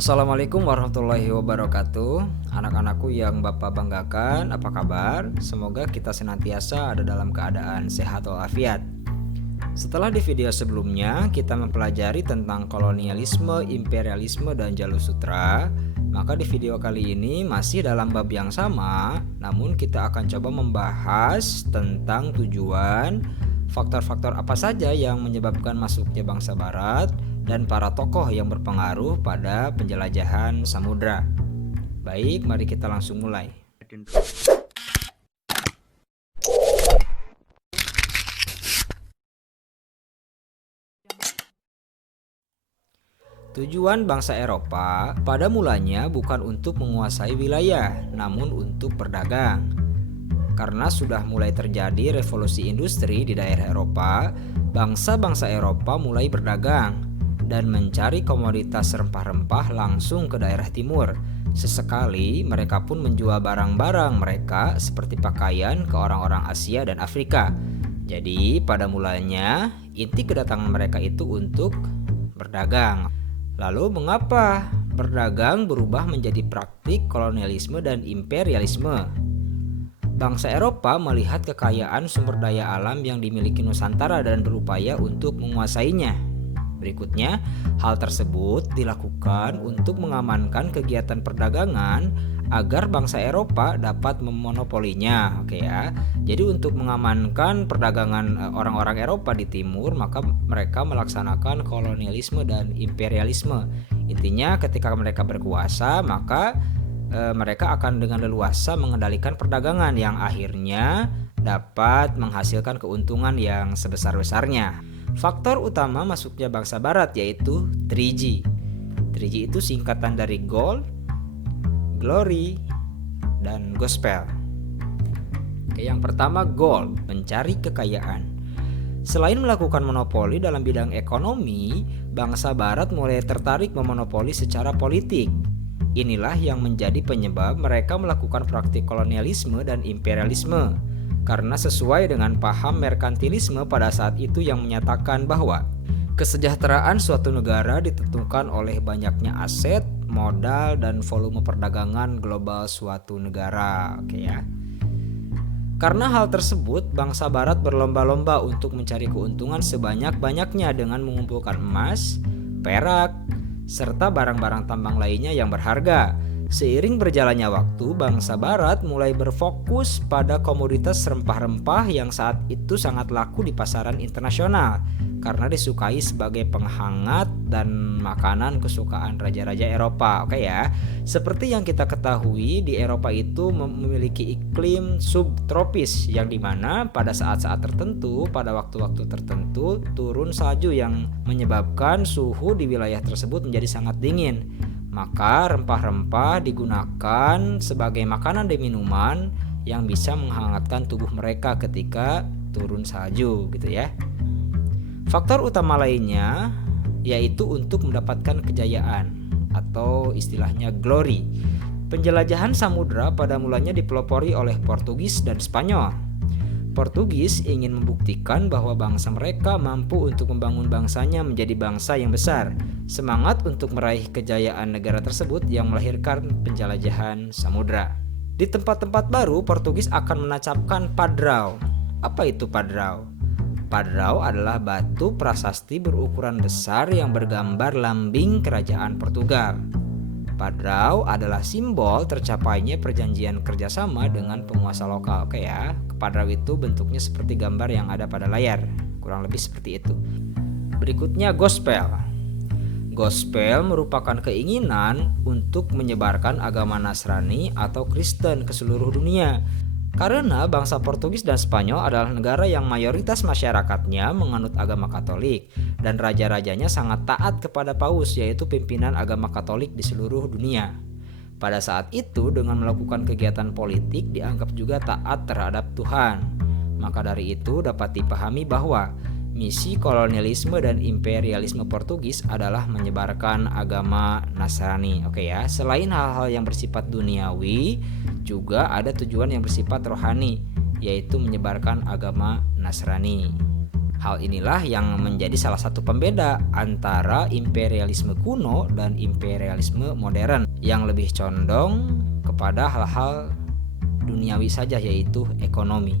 Assalamualaikum warahmatullahi wabarakatuh. Anak-anakku yang Bapak banggakan, apa kabar? Semoga kita senantiasa ada dalam keadaan sehat walafiat. Setelah di video sebelumnya kita mempelajari tentang kolonialisme, imperialisme, dan jalur sutra, maka di video kali ini masih dalam bab yang sama, namun kita akan coba membahas tentang tujuan, faktor-faktor apa saja yang menyebabkan masuknya bangsa barat, dan para tokoh yang berpengaruh pada penjelajahan samudra. Baik, mari kita langsung mulai. Tujuan bangsa Eropa pada mulanya bukan untuk menguasai wilayah, namun untuk berdagang. Karena sudah mulai terjadi revolusi industri di daerah Eropa, bangsa-bangsa Eropa mulai berdagang dan mencari komoditas rempah-rempah langsung ke daerah timur. Sesekali mereka pun menjual barang-barang mereka seperti pakaian ke orang-orang Asia dan Afrika. Jadi pada mulanya inti kedatangan mereka itu untuk berdagang. Lalu mengapa berdagang berubah menjadi praktik kolonialisme dan imperialisme? Bangsa Eropa melihat kekayaan sumber daya alam yang dimiliki Nusantara dan berupaya untuk menguasainya. Berikutnya, hal tersebut dilakukan untuk mengamankan kegiatan perdagangan agar bangsa Eropa dapat memonopolinya. Oke ya. Jadi untuk mengamankan perdagangan orang-orang Eropa di timur, maka mereka melaksanakan kolonialisme dan imperialisme. Intinya ketika mereka berkuasa, maka mereka akan dengan leluasa mengendalikan perdagangan yang akhirnya dapat menghasilkan keuntungan yang sebesar-besarnya. Faktor utama masuknya bangsa barat yaitu 3G. 3G itu singkatan dari Gold, Glory, dan Gospel. Yang pertama, Gold, mencari kekayaan. Selain melakukan monopoli dalam bidang ekonomi, bangsa barat mulai tertarik memonopoli secara politik. Inilah yang menjadi penyebab mereka melakukan praktik kolonialisme dan imperialisme. Karena sesuai dengan paham merkantilisme pada saat itu yang menyatakan bahwa kesejahteraan suatu negara ditentukan oleh banyaknya aset, modal, dan volume perdagangan global suatu negara. Oke ya. Karena hal tersebut, bangsa barat berlomba-lomba untuk mencari keuntungan sebanyak-banyaknya dengan mengumpulkan emas, perak, serta barang-barang tambang lainnya yang berharga. Seiring berjalannya waktu, bangsa barat mulai berfokus pada komoditas rempah-rempah yang saat itu sangat laku di pasaran internasional karena disukai sebagai penghangat dan makanan kesukaan raja-raja Eropa. Oke ya. Seperti yang kita ketahui, di Eropa itu memiliki iklim subtropis yang dimana pada saat-saat tertentu, pada waktu-waktu tertentu turun salju yang menyebabkan suhu di wilayah tersebut menjadi sangat dingin. Maka rempah-rempah digunakan sebagai makanan dan minuman yang bisa menghangatkan tubuh mereka ketika turun salju gitu ya. Faktor utama lainnya yaitu untuk mendapatkan kejayaan atau istilahnya glory. Penjelajahan samudra pada mulanya dipelopori oleh Portugis dan Spanyol. Portugis ingin membuktikan bahwa bangsa mereka mampu untuk membangun bangsanya menjadi bangsa yang besar. Semangat untuk meraih kejayaan negara tersebut yang melahirkan penjelajahan samudra. Di tempat-tempat baru, Portugis akan menancapkan padrau. Apa itu padrau? Padrau adalah batu prasasti berukuran besar yang bergambar lambing kerajaan Portugal. Padrau adalah simbol tercapainya perjanjian kerjasama dengan penguasa lokal. Oke ya, padrau itu bentuknya seperti gambar yang ada pada layar, kurang lebih seperti itu. Berikutnya gospel. Gospel merupakan keinginan untuk menyebarkan agama Nasrani atau Kristen ke seluruh dunia. Karena bangsa Portugis dan Spanyol adalah negara yang mayoritas masyarakatnya menganut agama Katolik dan raja-rajanya sangat taat kepada Paus, yaitu pimpinan agama Katolik di seluruh dunia. Pada saat itu dengan melakukan kegiatan politik dianggap juga taat terhadap Tuhan. Maka dari itu dapat dipahami bahwa misi kolonialisme dan imperialisme Portugis adalah menyebarkan agama Nasrani. Oke ya, selain hal-hal yang bersifat duniawi, juga ada tujuan yang bersifat rohani, yaitu menyebarkan agama Nasrani. Hal inilah yang menjadi salah satu pembeda antara imperialisme kuno dan imperialisme modern yang lebih condong kepada hal-hal duniawi saja, yaitu ekonomi.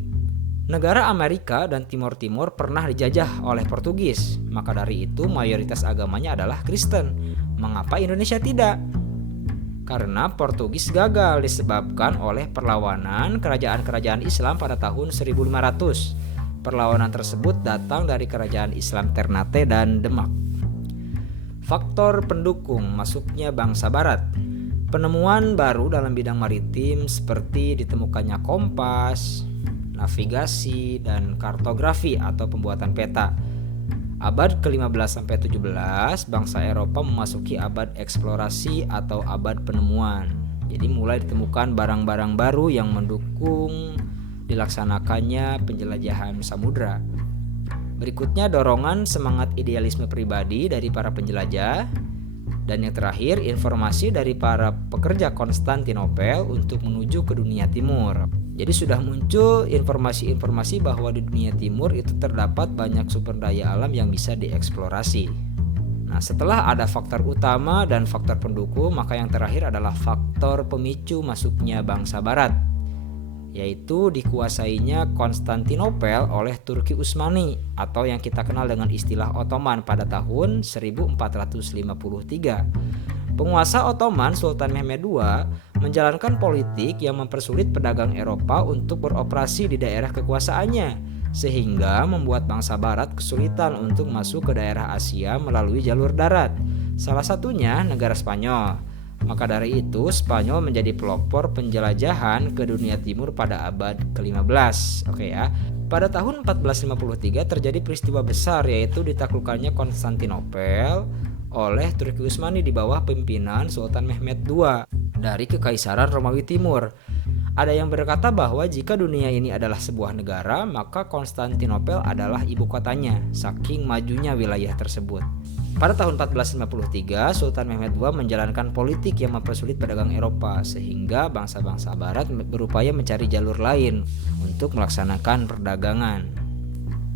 Negara Amerika dan Timur Timur pernah dijajah oleh Portugis, maka dari itu mayoritas agamanya adalah Kristen. Mengapa Indonesia tidak? Karena Portugis gagal disebabkan oleh perlawanan kerajaan-kerajaan Islam pada tahun 1500. Perlawanan tersebut datang dari kerajaan Islam Ternate dan Demak. Faktor pendukung masuknya bangsa Barat. Penemuan baru dalam bidang maritim seperti ditemukannya kompas, navigasi, dan kartografi atau pembuatan peta. Abad ke-15 sampai 17, bangsa Eropa memasuki abad eksplorasi atau abad penemuan. Jadi mulai ditemukan barang-barang baru yang mendukung dilaksanakannya penjelajahan samudra. Berikutnya dorongan semangat idealisme pribadi dari para penjelajah. Dan yang terakhir, informasi dari para pekerja Konstantinopel untuk menuju ke dunia timur. Jadi sudah muncul informasi-informasi bahwa di dunia timur itu terdapat banyak sumber daya alam yang bisa dieksplorasi. Nah, setelah ada faktor utama dan faktor pendukung, maka yang terakhir adalah faktor pemicu masuknya bangsa Barat, yaitu dikuasainya Konstantinopel oleh Turki Utsmani atau yang kita kenal dengan istilah Ottoman pada tahun 1453. Penguasa Ottoman Sultan Mehmed II menjalankan politik yang mempersulit pedagang Eropa untuk beroperasi di daerah kekuasaannya, sehingga membuat bangsa Barat kesulitan untuk masuk ke daerah Asia melalui jalur darat. Salah satunya negara Spanyol. Maka dari itu Spanyol menjadi pelopor penjelajahan ke dunia timur pada abad ke-15. Pada tahun 1453 terjadi peristiwa besar, yaitu ditaklukkannya Konstantinopel oleh Turki Utsmani di bawah pimpinan Sultan Mehmed II dari Kekaisaran Romawi Timur. Ada yang berkata bahwa jika dunia ini adalah sebuah negara, maka Konstantinopel adalah ibu kotanya, saking majunya wilayah tersebut. Pada tahun 1453, Sultan Mehmed II menjalankan politik yang mempersulit pedagang Eropa, sehingga bangsa-bangsa Barat berupaya mencari jalur lain untuk melaksanakan perdagangan.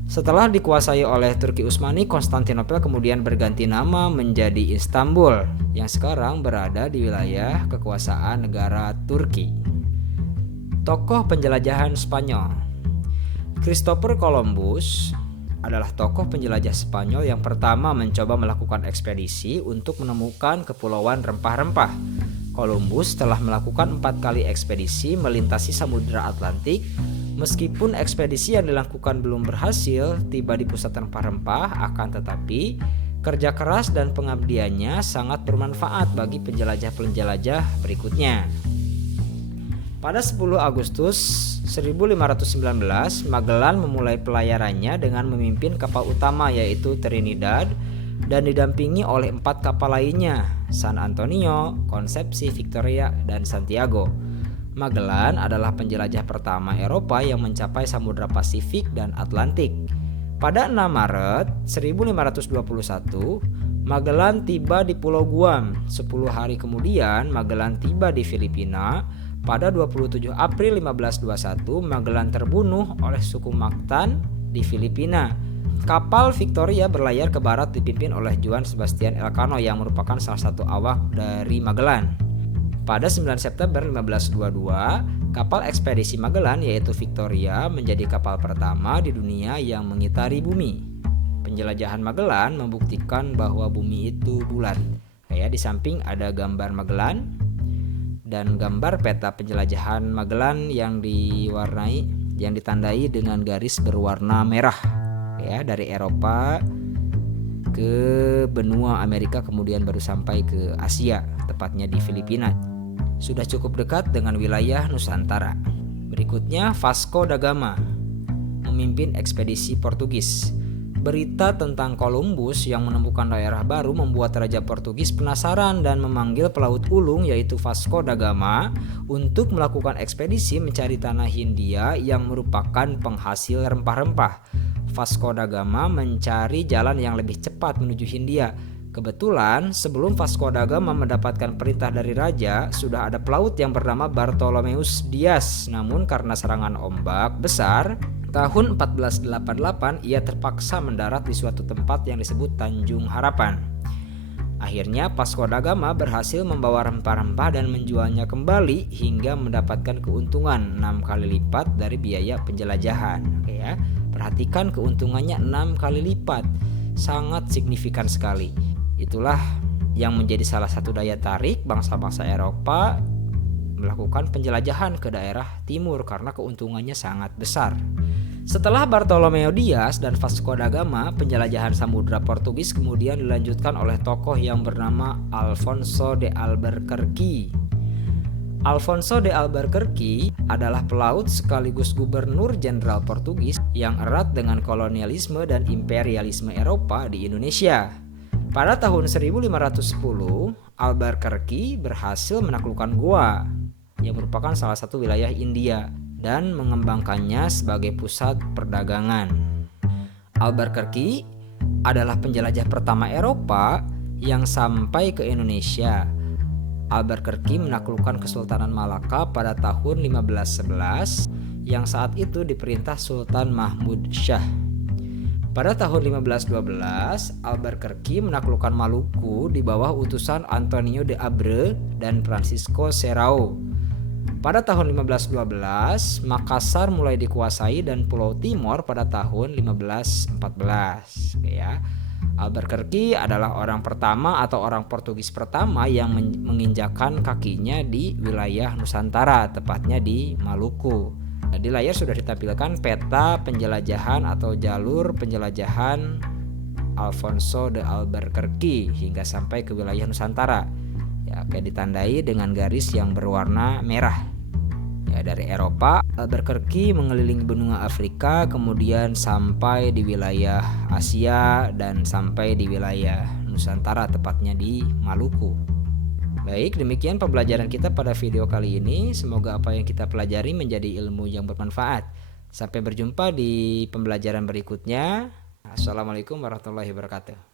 Setelah dikuasai oleh Turki Utsmani, Konstantinopel kemudian berganti nama menjadi Istanbul, yang sekarang berada di wilayah kekuasaan negara Turki. Tokoh penjelajahan Spanyol. Christopher Columbus adalah tokoh penjelajah Spanyol yang pertama mencoba melakukan ekspedisi untuk menemukan kepulauan rempah-rempah. Columbus telah melakukan 4 kali ekspedisi melintasi Samudra Atlantik. Meskipun ekspedisi yang dilakukan belum berhasil tiba di pusat rempah-rempah, akan tetapi kerja keras dan pengabdiannya sangat bermanfaat bagi penjelajah-penjelajah berikutnya. Pada 10 Agustus 1519, Magellan memulai pelayarannya dengan memimpin kapal utama yaitu Trinidad dan didampingi oleh 4 kapal lainnya, San Antonio, Concepci, Victoria, dan Santiago. Magellan adalah penjelajah pertama Eropa yang mencapai Samudra Pasifik dan Atlantik. Pada 6 Maret 1521, Magellan tiba di Pulau Guam. 10 hari kemudian, Magellan tiba di Filipina. Pada 27 April 1521, Magellan terbunuh oleh suku Mactan di Filipina. Kapal Victoria berlayar ke barat dipimpin oleh Juan Sebastian Elcano yang merupakan salah satu awak dari Magellan. Pada 9 September 1522, kapal ekspedisi Magellan yaitu Victoria menjadi kapal pertama di dunia yang mengitari bumi. Penjelajahan Magellan membuktikan bahwa bumi itu bulat. Di samping ada gambar Magellan dan gambar peta penjelajahan Magellan yang ditandai dengan garis berwarna merah, dari Eropa ke benua Amerika, kemudian baru sampai ke Asia, tepatnya di Filipina. Sudah cukup dekat dengan wilayah Nusantara. Berikutnya Vasco da Gama memimpin ekspedisi Portugis. Berita tentang Columbus yang menemukan daerah baru membuat Raja Portugis penasaran dan memanggil pelaut ulung yaitu Vasco da Gama untuk melakukan ekspedisi mencari tanah Hindia yang merupakan penghasil rempah-rempah. Vasco da Gama mencari jalan yang lebih cepat menuju Hindia. Kebetulan sebelum Vasco da Gama mendapatkan perintah dari raja, sudah ada pelaut yang bernama Bartolomeus Dias. Namun karena serangan ombak besar, Tahun 1488 ia terpaksa mendarat di suatu tempat yang disebut Tanjung Harapan. Akhirnya Vasco da Gama berhasil membawa rempah-rempah dan menjualnya kembali hingga mendapatkan keuntungan 6 kali lipat dari biaya penjelajahan. Oke ya, perhatikan keuntungannya 6 kali lipat, sangat signifikan sekali. Itulah yang menjadi salah satu daya tarik bangsa-bangsa Eropa melakukan penjelajahan ke daerah timur karena keuntungannya sangat besar. Setelah Bartolomeu Dias dan Vasco da Gama, penjelajahan samudra Portugis kemudian dilanjutkan oleh tokoh yang bernama Alfonso de Albuquerque. Alfonso de Albuquerque adalah pelaut sekaligus gubernur jenderal Portugis yang erat dengan kolonialisme dan imperialisme Eropa di Indonesia. Pada tahun 1510, Albuquerque berhasil menaklukkan Goa, yang merupakan salah satu wilayah India, dan mengembangkannya sebagai pusat perdagangan. Albuquerque adalah penjelajah pertama Eropa yang sampai ke Indonesia. Albuquerque menaklukkan Kesultanan Malaka pada tahun 1511 yang saat itu diperintah Sultan Mahmud Shah. Pada tahun 1512, Albuquerque menaklukkan Maluku di bawah utusan Antonio de Abreu dan Francisco Serrao. Pada tahun 1512, Makassar mulai dikuasai dan Pulau Timor pada tahun 1514. Ya. Albuquerque adalah orang pertama atau orang Portugis pertama yang menginjakkan kakinya di wilayah Nusantara, tepatnya di Maluku. Di layar sudah ditampilkan peta penjelajahan atau jalur penjelajahan Alfonso de Albuquerque hingga sampai ke wilayah Nusantara. Ya, kayak ditandai dengan garis yang berwarna merah. Ya, dari Eropa, Albuquerque mengelilingi benua Afrika, kemudian sampai di wilayah Asia dan sampai di wilayah Nusantara, tepatnya di Maluku. Baik, demikian pembelajaran kita pada video kali ini. Semoga apa yang kita pelajari menjadi ilmu yang bermanfaat. Sampai berjumpa di pembelajaran berikutnya. Assalamualaikum warahmatullahi wabarakatuh.